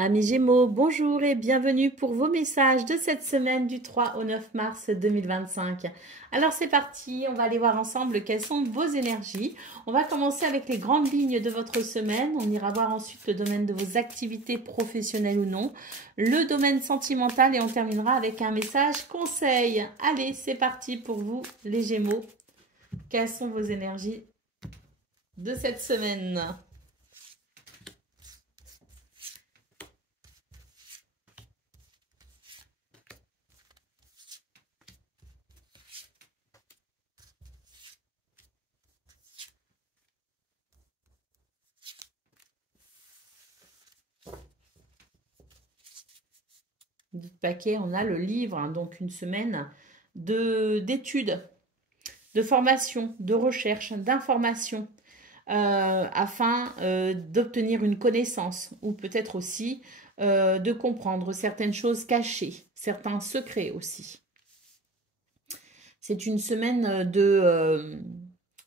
Amis Gémeaux, bonjour et bienvenue pour vos messages de cette semaine du 3 au 9 mars 2025. Alors c'est parti, on va aller voir ensemble quelles sont vos énergies. On va commencer avec les grandes lignes de votre semaine. On ira voir ensuite le domaine de vos activités professionnelles ou non, le domaine sentimental et on terminera avec un message conseil. Allez, c'est parti pour vous les Gémeaux. Quelles sont vos énergies de cette semaine ? De paquet, on a le livre, hein, donc une semaine d'études, de formation, de recherche, d'information, afin d'obtenir une connaissance ou peut-être aussi de comprendre certaines choses cachées, certains secrets aussi. C'est une semaine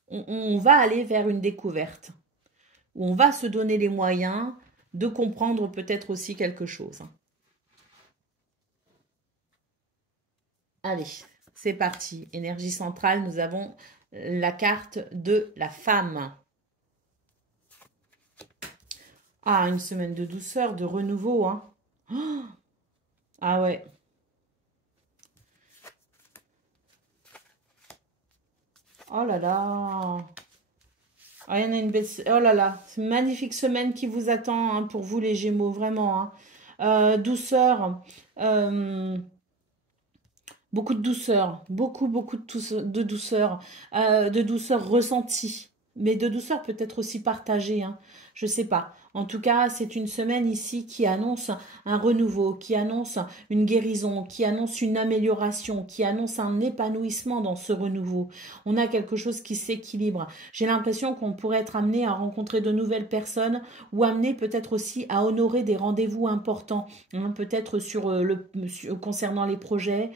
on va aller vers une découverte, où on va se donner les moyens de comprendre peut-être aussi quelque chose. Allez, c'est parti. Énergie centrale, nous avons la carte de la femme. Ah, une semaine de douceur, de renouveau, hein. Oh, ah ouais. Oh là là. Ah, il y en a une belle... Oh là là, c'est une magnifique semaine qui vous attend, hein, pour vous les Gémeaux, vraiment, hein. Douceur. Beaucoup de douceur, beaucoup de douceur ressentie, mais de douceur peut-être aussi partagée, hein. Je sais pas. En tout cas, c'est une semaine ici qui annonce un renouveau, qui annonce une guérison, qui annonce une amélioration, qui annonce un épanouissement dans ce renouveau. On a quelque chose qui s'équilibre. J'ai l'impression qu'on pourrait être amené à rencontrer de nouvelles personnes ou amené peut-être aussi à honorer des rendez-vous importants, hein, peut-être concernant les projets,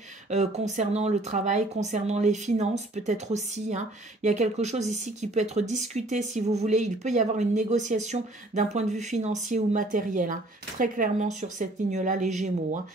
concernant le travail, concernant les finances, peut-être aussi, hein. Il y a quelque chose ici qui peut être discuté si vous voulez. Il peut y avoir une négociation d'un point de vue financier ou matériel, hein, très clairement sur cette ligne-là, les Gémeaux, hein.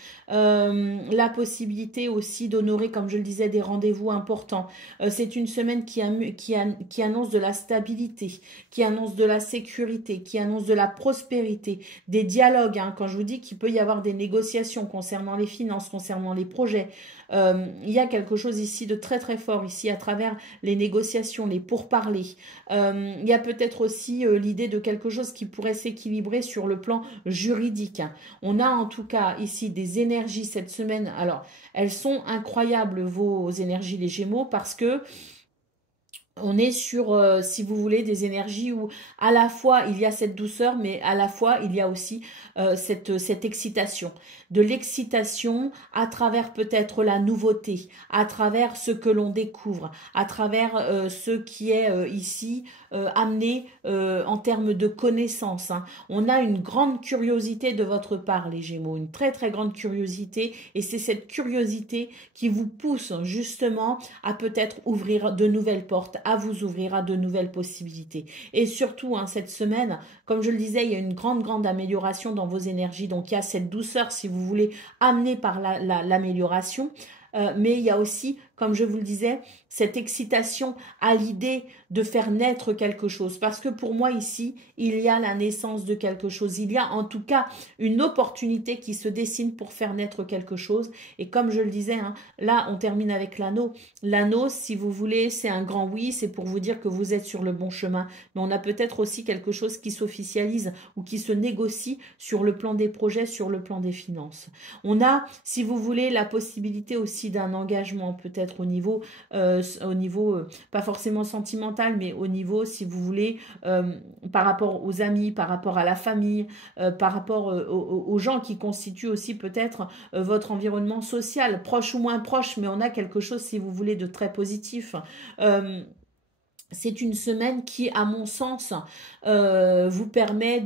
La possibilité aussi d'honorer, comme je le disais, des rendez-vous importants. C'est une semaine qui annonce de la stabilité, qui annonce de la sécurité, qui annonce de la prospérité, des dialogues, hein, quand je vous dis qu'il peut y avoir des négociations concernant les finances, concernant les projets. Il y a quelque chose ici de très très fort ici à travers les négociations, les pourparlers. Il y a peut-être aussi l'idée de quelque chose qui pourrait s'équilibrer sur le plan juridique. On a en tout cas ici des énergies cette semaine. Alors, elles sont incroyables vos énergies les Gémeaux parce que on est sur, si vous voulez, des énergies où à la fois il y a cette douceur, mais à la fois il y a aussi cette excitation. De l'excitation à travers peut-être la nouveauté, à travers ce que l'on découvre, à travers ce qui est ici amené en termes de connaissances, hein. On a une grande curiosité de votre part, les Gémeaux, une très très grande curiosité, et c'est cette curiosité qui vous pousse justement à peut-être ouvrir de nouvelles portes, à vous ouvrir à de nouvelles possibilités. Et surtout, hein, cette semaine, comme je le disais, il y a une grande amélioration dans vos énergies. Donc, il y a cette douceur, si vous voulez, amenée par l'amélioration. Mais il y a aussi, comme je vous le disais, cette excitation à l'idée de faire naître quelque chose. Parce que pour moi, ici, il y a la naissance de quelque chose. Il y a en tout cas une opportunité qui se dessine pour faire naître quelque chose. Et comme je le disais, hein, là, on termine avec l'anneau. L'anneau, si vous voulez, c'est un grand oui, c'est pour vous dire que vous êtes sur le bon chemin. Mais on a peut-être aussi quelque chose qui s'officialise ou qui se négocie sur le plan des projets, sur le plan des finances. On a, si vous voulez, la possibilité aussi d'un engagement, peut-être au niveau pas forcément sentimental, mais au niveau, si vous voulez, par rapport aux amis, par rapport à la famille, par rapport aux gens qui constituent aussi peut-être votre environnement social, proche ou moins proche, mais on a quelque chose, si vous voulez, de très positif. C'est une semaine qui, à mon sens, vous permet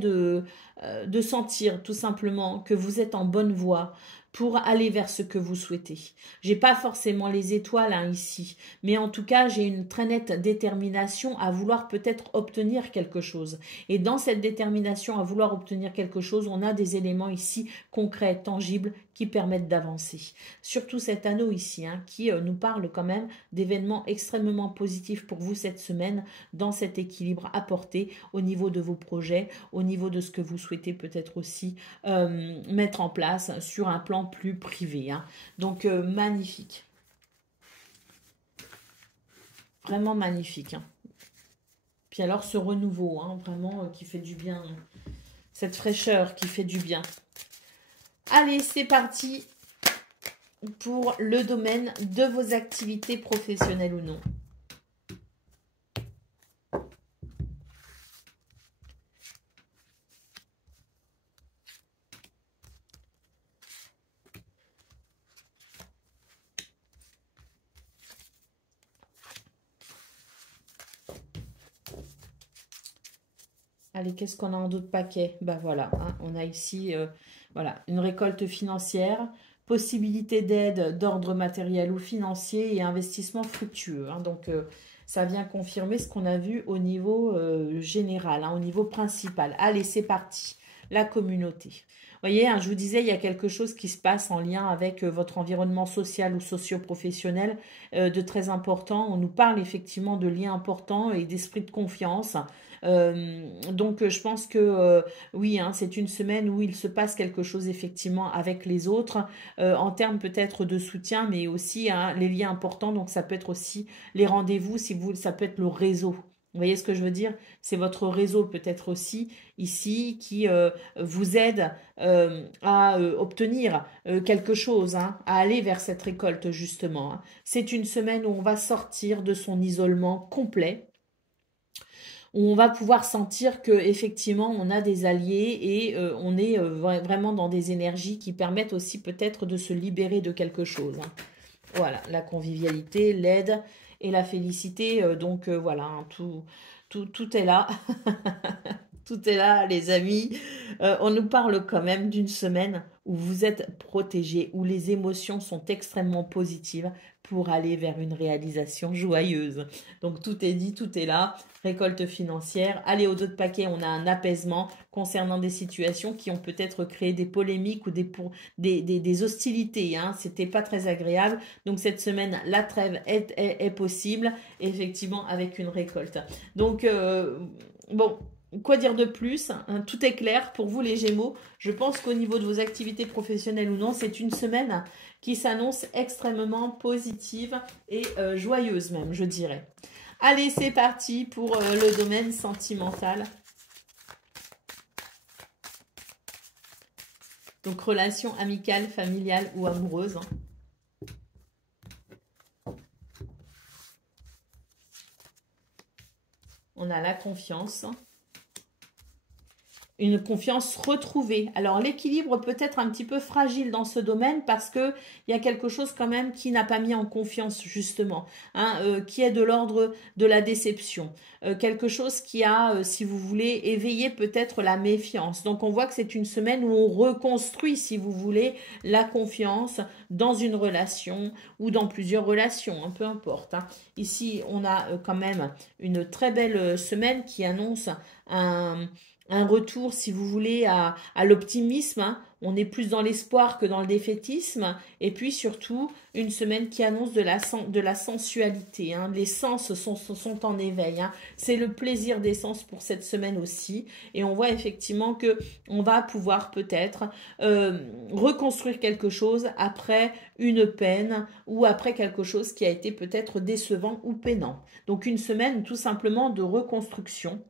de sentir tout simplement que vous êtes en bonne voie pour aller vers ce que vous souhaitez. J'ai pas forcément les étoiles hein, ici, mais en tout cas, j'ai une très nette détermination à vouloir peut-être obtenir quelque chose. Et dans cette détermination à vouloir obtenir quelque chose, on a des éléments ici concrets, tangibles, qui permettent d'avancer. Surtout cet anneau ici, hein, qui nous parle quand même d'événements extrêmement positifs pour vous cette semaine, dans cet équilibre apporté au niveau de vos projets, au niveau de ce que vous souhaitez peut-être aussi mettre en place sur un plan plus privé. Hein. Donc, magnifique. Vraiment magnifique. Hein. Puis alors, ce renouveau, hein, vraiment, qui fait du bien. Hein. Cette fraîcheur qui fait du bien. Allez, c'est parti pour le domaine de vos activités professionnelles ou non. Allez, qu'est-ce qu'on a en d'autres paquets? Ben voilà, hein, on a ici voilà, une récolte financière, possibilité d'aide d'ordre matériel ou financier et investissement fructueux. Hein, donc, ça vient confirmer ce qu'on a vu au niveau général, hein, au niveau principal. Allez, c'est parti. La communauté. Vous voyez, hein, je vous disais, il y a quelque chose qui se passe en lien avec votre environnement social ou socio-professionnel de très important. On nous parle effectivement de liens importants et d'esprit de confiance. Donc, je pense que oui, hein, c'est une semaine où il se passe quelque chose effectivement avec les autres, en termes peut-être de soutien, mais aussi hein, les liens importants. Donc, ça peut être aussi les rendez-vous, si vous, ça peut être le réseau. Vous voyez ce que je veux dire? C'est votre réseau peut-être aussi ici qui vous aide à obtenir quelque chose, hein, à aller vers cette récolte justement. Hein. C'est une semaine où on va sortir de son isolement complet, où on va pouvoir sentir que effectivement on a des alliés et on est vraiment dans des énergies qui permettent aussi peut-être de se libérer de quelque chose. Hein. Voilà, la convivialité, l'aide et la félicité. Donc voilà, hein, tout est là. Tout est là, les amis. On nous parle quand même d'une semaine où vous êtes protégés, où les émotions sont extrêmement positives pour aller vers une réalisation joyeuse. Donc, tout est dit, tout est là. Récolte financière. Allez, au dos de paquet, on a un apaisement concernant des situations qui ont peut-être créé des polémiques ou des hostilités. Hein. C'était pas très agréable. Donc, cette semaine, la trêve est possible, effectivement, avec une récolte. Donc, bon... Quoi dire de plus? Hein, tout est clair pour vous les Gémeaux. Je pense qu'au niveau de vos activités professionnelles ou non, c'est une semaine qui s'annonce extrêmement positive et joyeuse même, je dirais. Allez, c'est parti pour le domaine sentimental. Donc, relation amicale, familiale ou amoureuse. Hein. On a la confiance. Une confiance retrouvée. Alors, l'équilibre peut être un petit peu fragile dans ce domaine parce que il y a quelque chose quand même qui n'a pas mis en confiance, justement, hein, qui est de l'ordre de la déception. Quelque chose qui a, si vous voulez, éveillé peut-être la méfiance. Donc, on voit que c'est une semaine où on reconstruit, si vous voulez, la confiance dans une relation ou dans plusieurs relations, hein, peu importe. Hein. Ici, on a quand même une très belle semaine qui annonce un retour, si vous voulez, à l'optimisme. Hein. On est plus dans l'espoir que dans le défaitisme. Et puis surtout, une semaine qui annonce de la sensualité. Hein. Les sens sont en éveil. Hein. C'est le plaisir des sens pour cette semaine aussi. Et on voit effectivement que on va pouvoir peut-être reconstruire quelque chose après une peine ou après quelque chose qui a été peut-être décevant ou peinant. Donc une semaine tout simplement de reconstruction.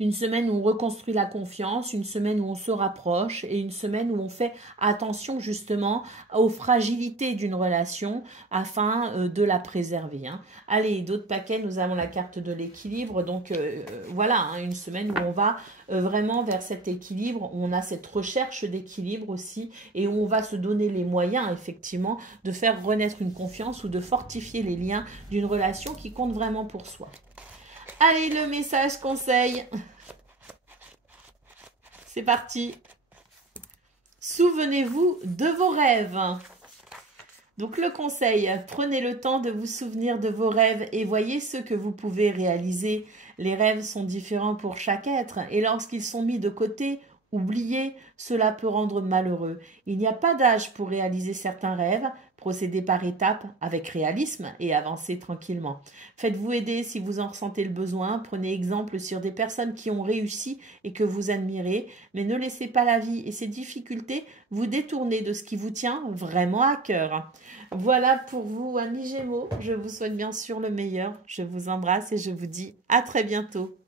Une semaine où on reconstruit la confiance, une semaine où on se rapproche et une semaine où on fait attention justement aux fragilités d'une relation afin de la préserver. Hein. Allez, d'autres paquets, nous avons la carte de l'équilibre. Donc voilà, hein, une semaine où on va vraiment vers cet équilibre, où on a cette recherche d'équilibre aussi et où on va se donner les moyens effectivement de faire renaître une confiance ou de fortifier les liens d'une relation qui compte vraiment pour soi. Allez, le message conseil. C'est parti. Souvenez-vous de vos rêves. Donc le conseil, prenez le temps de vous souvenir de vos rêves et voyez ce que vous pouvez réaliser. Les rêves sont différents pour chaque être et lorsqu'ils sont mis de côté, oubliés, cela peut rendre malheureux. Il n'y a pas d'âge pour réaliser certains rêves, procédez par étapes avec réalisme et avancez tranquillement. Faites-vous aider si vous en ressentez le besoin, prenez exemple sur des personnes qui ont réussi et que vous admirez, mais ne laissez pas la vie et ses difficultés vous détourner de ce qui vous tient vraiment à cœur. Voilà pour vous, amis Gémeaux. Je vous souhaite bien sûr le meilleur. Je vous embrasse et je vous dis à très bientôt.